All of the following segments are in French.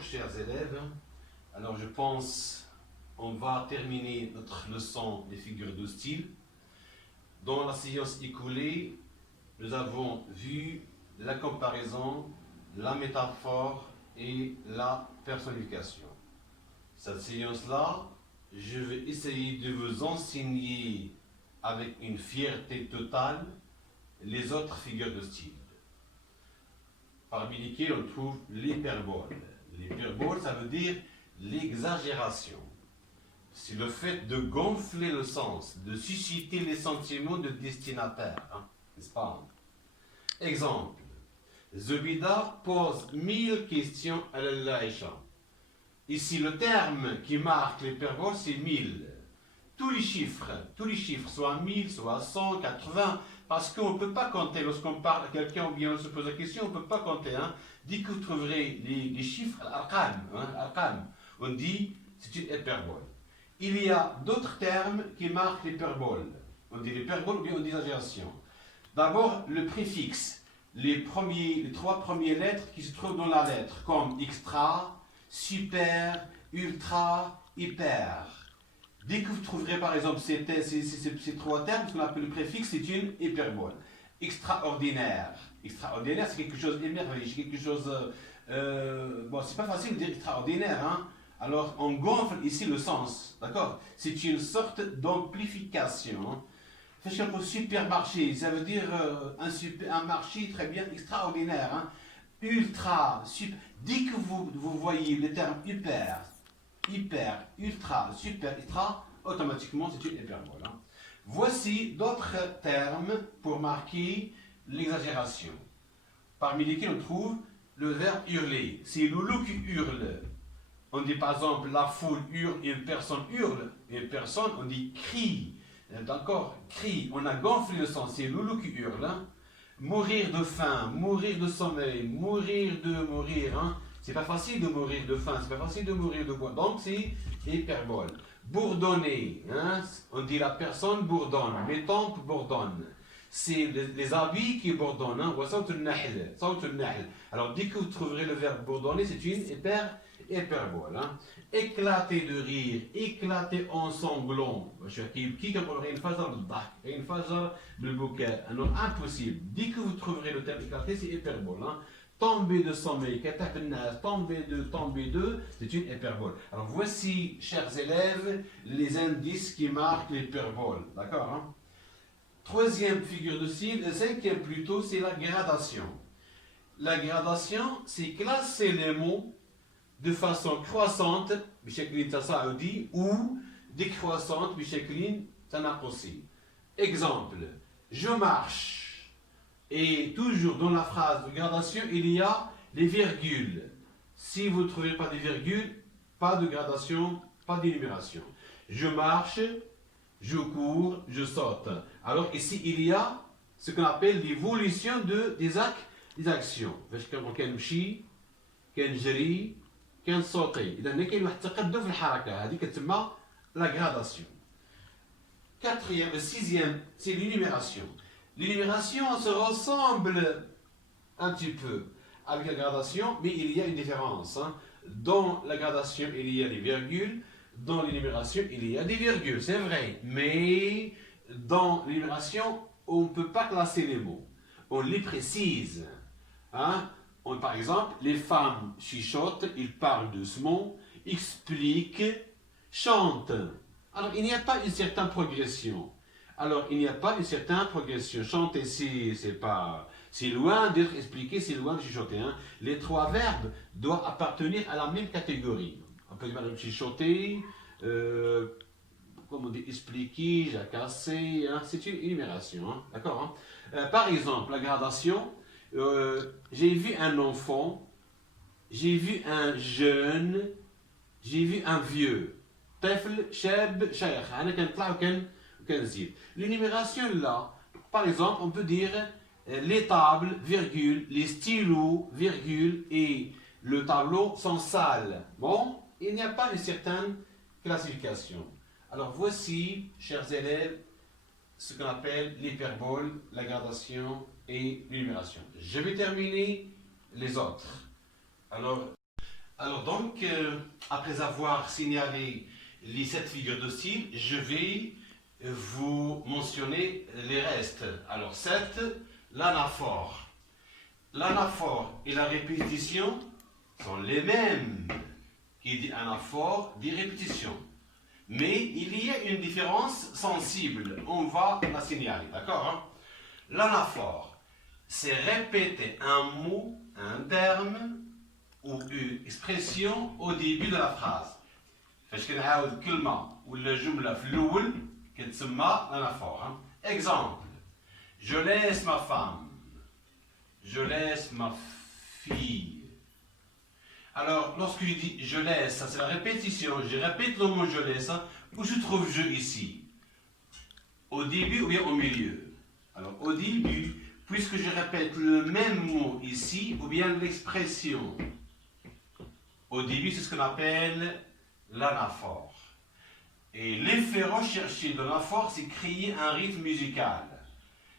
Bonjour chers élèves, alors je pense on va terminer notre leçon des figures de style. Dans la séance écoulée, nous avons vu la comparaison, la métaphore et la personnification. Cette séance-là, je vais essayer de vous enseigner avec une fierté totale les autres figures de style, parmi lesquelles on trouve l'hyperbole. L'hyperbole, ça veut dire l'exagération. C'est le fait de gonfler le sens, de susciter les sentiments de destinataire, n'est-ce pas? Exemple, Zubida pose 1000 questions à l'Aïcha. Ici, le terme qui marque l'hyperbole, c'est 1000. Tous les chiffres, soit 1000, soit 100, 80, parce qu'on ne peut pas compter lorsqu'on parle à quelqu'un ou bien on se pose la question, on ne peut pas compter. Dès que vous trouverez les chiffres, l'arqam, on dit c'est une hyperbole. Il y a d'autres termes qui marquent l'hyperbole. On dit l'hyperbole ou bien on dit exagération. D'abord, le préfixe, les trois premières lettres qui se trouvent dans la lettre, comme extra, super, ultra, hyper. Dès que vous trouverez par exemple ces trois termes, ce qu'on appelle le préfixe, c'est une hyperbole. Extraordinaire. Extraordinaire, c'est quelque chose d'émerveillé, c'est quelque chose... bon, c'est pas facile de dire extraordinaire, Alors, on gonfle ici le sens, d'accord? C'est une sorte d'amplification. Faites un supermarché, ça veut dire un marché très bien extraordinaire, Ultra, super. Dès que vous voyez le terme hyper, ultra, super, extra, automatiquement c'est une hyperbole. Voici d'autres termes pour marquer l'exagération, parmi lesquels on trouve le verbe hurler. C'est le loup qui hurle. On dit par exemple la foule hurle et une personne hurle. Une personne, on dit crie. D'accord? Crie. On a gonflé le sens. C'est le loup qui hurle. Mourir de faim, mourir de sommeil, mourir. C'est pas facile de mourir de faim, c'est pas facile de mourir de bois. Donc c'est hyperbole. Bourdonner, on dit la personne bourdonne, les tempes bourdonnent. C'est les habits qui bourdonnent. Alors dès que vous trouverez le verbe bourdonner, c'est une hyperbole. Éclater de rire, éclater en sanglots. Alors impossible. Dès que vous trouverez le terme éclater, c'est hyperbole. Tomber de sommeil, tomber de, c'est une hyperbole. Alors voici, chers élèves, les indices qui marquent l'hyperbole. D'accord? Troisième figure de style, cinquième plutôt, c'est la gradation. La gradation, c'est classer les mots de façon croissante, ou décroissante, exemple, je marche. Et toujours dans la phrase de gradation, il y a les virgules. Si vous ne trouvez pas des virgules, pas de gradation, pas d'énumération. Je marche, je cours, je saute. Alors ici, il y a ce qu'on appelle l'évolution des actions. La gradation. Sixième, c'est l'énumération. L'énumération se ressemble un petit peu avec la gradation, mais il y a une différence. Dans la gradation, il y a des virgules. Dans l'énumération, il y a des virgules, c'est vrai. Mais dans l'énumération, on ne peut pas classer les mots. On les précise. Par exemple, les femmes chuchotent, ils parlent doucement, expliquent, chantent. Alors, il n'y a pas une certaine progression. Chanter, c'est loin d'être expliqué, c'est loin de chuchoter. Les trois verbes doivent appartenir à la même catégorie. On peut dire chuchoter, comme on dit, expliquer, jacasser, c'est une énumération. D'accord? Par exemple, la gradation, j'ai vu un enfant, j'ai vu un jeune, j'ai vu un vieux. طفل شاب شيخ انا كنطلع وكنزيد. L'énumération là, par exemple, on peut dire les tables, virgule, les stylos, virgule, et le tableau sont sales. Bon, il n'y a pas une certaine classification. Alors voici, chers élèves, ce qu'on appelle l'hyperbole, la gradation et l'énumération. Je vais terminer les autres. Alors Alors donc, après avoir signalé les 7 figures de style, je vais vous mentionner les restes. Alors 7, l'anaphore. L'anaphore et la répétition sont les mêmes. Qui dit anaphore dit répétition. Mais il y a une différence sensible. On va la signaler, d'accord, hein? L'anaphore, c'est répéter un mot, un terme ou une expression au début de la phrase. فاش كنعاود كلمة ولا جملة في الأول كتسمى l'anaphore. Exemple, je laisse ma femme, je laisse ma fille. Alors, lorsque je dis je laisse, ça c'est la répétition. Je répète le mot je laisse. Où se trouve je ici? Au début ou bien au milieu? Alors, au début, puisque je répète le même mot ici, ou bien l'expression. Au début, c'est ce qu'on appelle l'anaphore. Et l'effet recherché de l'anaphore, c'est créer un rythme musical.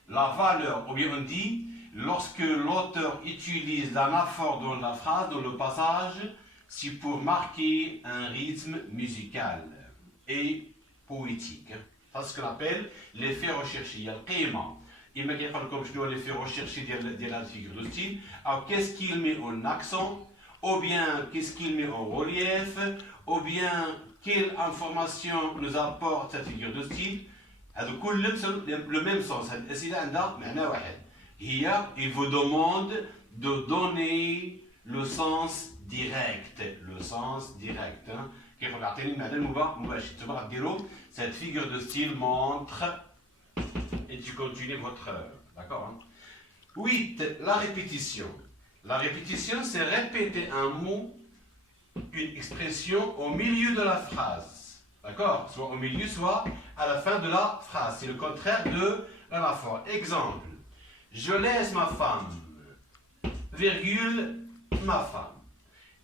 La valeur, ou bien on dit, lorsque l'auteur utilise l'anaphore dans la phrase, dans le passage, c'est pour marquer un rythme musical et poétique. C'est ce qu'on appelle l'effet recherché. Il y a le قيمة. Il m'a dit comme je dois l'effet recherché de la figure de style. Alors qu'est-ce qu'il met en accent? Ou bien qu'est-ce qu'il met en relief? Ou bien quelle information nous apporte cette figure de style? Le même sens. Il vous demande de donner le sens direct. Le sens direct. Cette figure de style montre et tu continues votre œuvre. D'accord? 8. La répétition. La répétition, c'est répéter un mot, une expression au milieu de la phrase. D'accord? Soit au milieu, soit à la fin de la phrase. C'est le contraire de l'anaphore. Exemple. Je laisse ma femme, virgule, ma femme.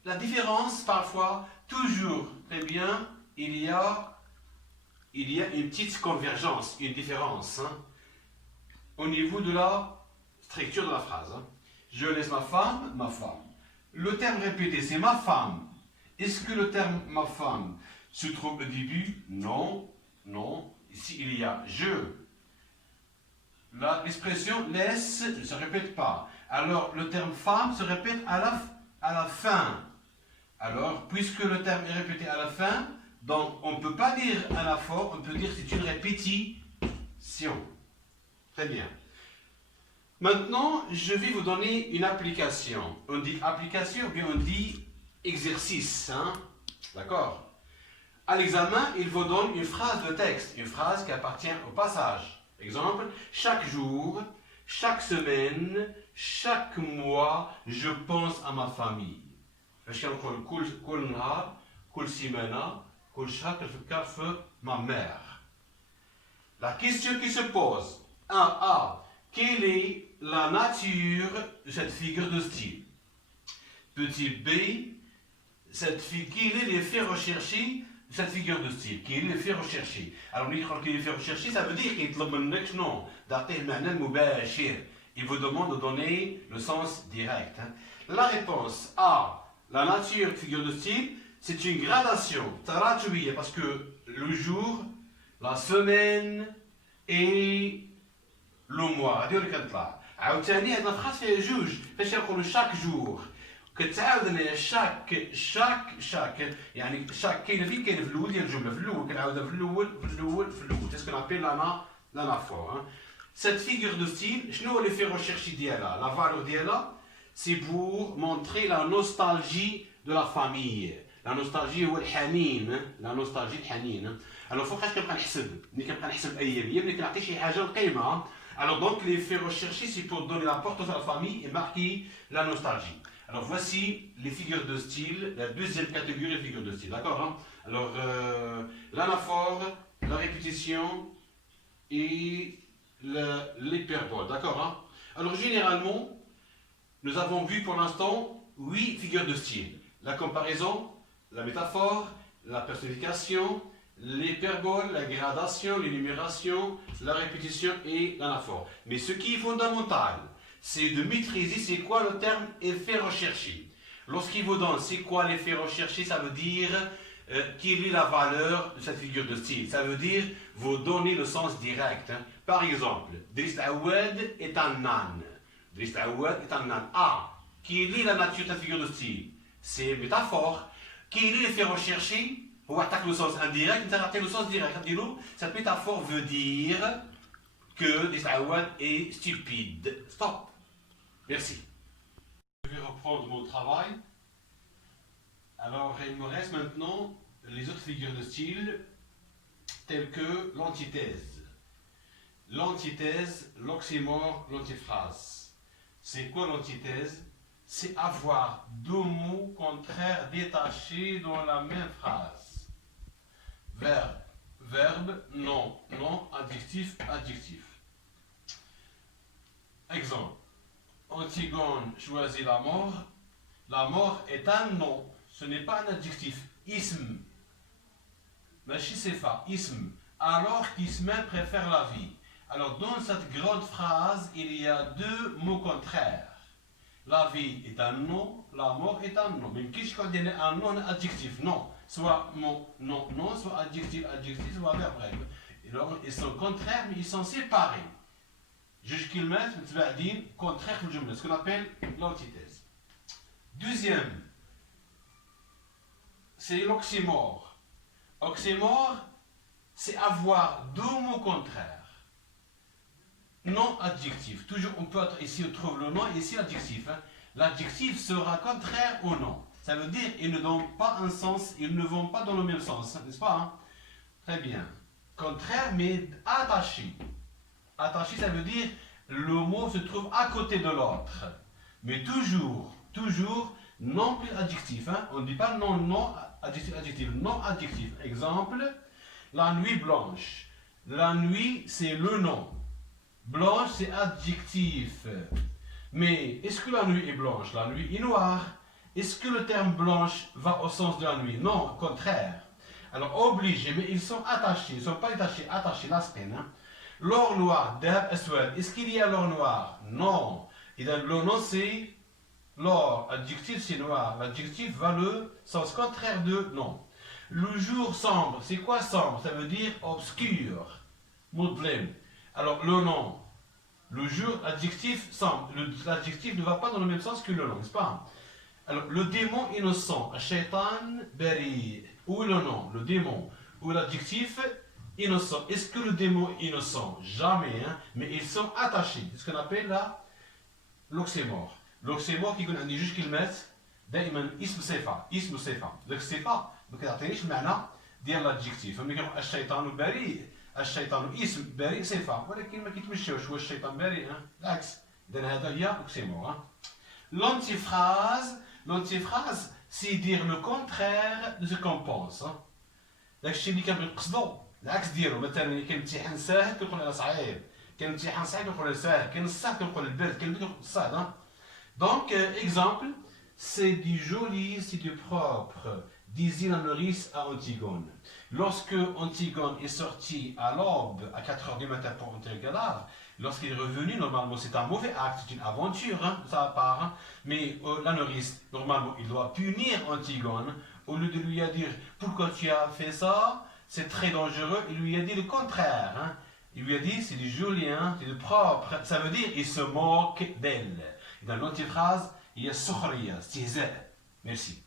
La différence, parfois, toujours très bien, il y a une petite convergence, une différence au niveau de la structure de la phrase. Je laisse ma femme, ma femme. Le terme répété, c'est ma femme. Est-ce que le terme ma femme se trouve au début? Non, non. Ici, il y a je. L'expression laisse ne se répète pas. Alors, le terme femme se répète à la fin. Alors, puisque le terme est répété à la fin, donc on ne peut pas dire anaphore, on peut dire que c'est une répétition. Très bien. Maintenant, je vais vous donner une application. On dit application ou bien on dit exercice. D'accord? À l'examen, il vous donne une phrase de texte, une phrase qui appartient au passage. Exemple, chaque jour, chaque semaine, chaque mois, je pense à ma famille. Ma mère. La question qui se pose, 1A, quelle est la nature de cette figure de style? Petit B, quel est l'effet recherché de cette figure de style? Quel est l'effet recherché? Alors, l'effet recherché, ça veut dire qu'il vous demande de donner le sens direct. La réponse A, la nature de figure de style, c'est une gradation. Parce que le jour, la semaine et le mois. هذه اللي كنطلع. عاوتاني هاد الفراس فيها جوج فاش نقولوا شاك جور كتعاود لنا شاك يعني شاك كاينه فين كاينه في الاول ديال الجمله في الاول كنعاودها في الاول c'est ce qu'on appelle l'anaphore. Cette figure de style شنو هو l'effet recherché ديالها؟ La valeur ديالها c'est pour montrer la nostalgie de la famille. La nostalgie هو الحنين. La nostalgie الحنين. Alors فوقاش كنبقى نحسب ملي كنبقى نحسب اياميا ملي كنعطي شي حاجه القيمه. Alors donc l'effet recherché c'est pour donner l'importance à la famille et marquer la nostalgie. Alors voici les figures de style, la deuxième catégorie de figures de style, d'accord? Alors l'anaphore, la répétition et l'hyperbole, d'accord? Alors généralement, nous avons vu pour l'instant 8 figures de style. La comparaison, la métaphore, la personnification, l'hyperbole, la gradation, l'énumération, la répétition et l'anaphore. Mais ce qui est fondamental, c'est de maîtriser c'est quoi le terme effet recherché. Lorsqu'il vous donne c'est quoi l'effet recherché, ça veut dire quelle est la valeur de cette figure de style. Ça veut dire vous donnez le sens direct. Hein. Par exemple, Driss Awad est un âne. Driss Awad est un âne. Ah, quelle est la nature de cette figure de style? C'est une métaphore. Quel est l'effet recherché? On attaque le sens indirect, on attaque le sens direct. Cette métaphore veut dire que Driss Awad est stupide. Stop. Merci. Je vais reprendre mon travail. Alors, il me reste maintenant les autres figures de style, telles que l'antithèse. L'antithèse, l'oxymore, l'antiphrase. C'est quoi l'antithèse? C'est avoir deux mots contraires détachés dans la même phrase. Verbe, verbe, non, non, adjectif, adjectif. Exemple. Antigone choisit la mort. La mort est un nom. Ce n'est pas un adjectif. Ism. Machisefa, ism. Alors qu'Ismain préfère la vie. Alors dans cette grande phrase, il y a deux mots contraires. La vie est un nom, la mort est un nom. Mais qu'est-ce qu'on dit un nom, un adjectif? Non. Soit non, non, soit adjectif, adjectif, soit verbe. Alors, ils sont contraires, mais ils sont séparés. Juge qu'ils mettent, contraire au jumla, ce qu'on appelle l'antithèse. Deuxième, c'est l'oxymore. Oxymore, c'est avoir deux mots contraires. Non adjectif. Toujours, on peut être ici, on trouve le nom et ici l'adjectif. Hein. L'adjectif sera contraire au nom. Ça veut dire qu'ils ne donnent pas un sens, ils ne vont pas dans le même sens, n'est-ce pas? Hein? Très bien. Contraire, mais attaché. Attaché, ça veut dire le mot se trouve à côté de l'autre. Mais toujours, non plus adjectif. Hein? On ne dit pas non, non, adjectif, adjectif, non adjectif. Exemple, la nuit blanche. La nuit, c'est le nom. Blanche, c'est adjectif. Mais est-ce que la nuit est blanche? La nuit est noire. Est-ce que le terme blanche va au sens de la nuit? Non, au contraire. Alors, obligé, mais ils sont attachés. Ils ne sont pas attachés, la peine. Hein? L'or noir, dehab aswad. Est-ce qu'il y a l'or noir? Non. Et dans le nom, c'est l'or. Adjectif, c'est noir. L'adjectif va le sens contraire de non. Le jour sombre, c'est quoi sombre? Ça veut dire obscur. Mudlem. Alors, le nom. Le jour, adjectif, sombre. L'adjectif ne va pas dans le même sens que le nom, n'est-ce pas? Alors, le démon innocent. Shaitan bari. Où est le nom? Le démon. Ou l'adjectif innocent. Est-ce que le démon est innocent? Jamais, hein? Mais ils sont attachés. C'est ce qu'on appelle là l'oxymore. L'oxymore qui dit juste qu'ils mettent دائما اسم صفة. اسم صفة. ذاك الصفة ما كتعطينيش المعنى ديال l'adjectif. ملي كنقول الشيطان بريء. الشيطان اسم بريء صفة. ولكن ما كيتمشاوش هو الشيطان بريء. بالعكس. إذا هذا هي l'oxymore. L'antiphrase. L'antiphrase, c'est dire le contraire de ce qu'on pense. داك الشيء اللي كنبغيو نقصدو العكس ديالو. مثلا كاين امتحان ساهل كنقول على صعيب. كاين امتحان صعيب كنقول على ساهل. كاين الصعب كنقول البرد. كاين البرد كنقول الصعب. Donc, exemple, c'est du joli, c'est du propre, disait la nourrice à Antigone. Lorsque Antigone est sorti à l'aube, à 4 h du matin pour enterrer le cadavre, lorsqu'il est revenu, normalement c'est un mauvais acte, c'est une aventure hein, de sa part. Hein, mais la nourrice, normalement, il doit punir Antigone. Au lieu de lui dire pourquoi tu as fait ça, c'est très dangereux, il lui a dit le contraire. Hein. Il lui a dit c'est du joli, hein, c'est du propre. Ça veut dire il se moque d'elle. Dans l'antiphrase, il y a sukhriya, stihza. Merci.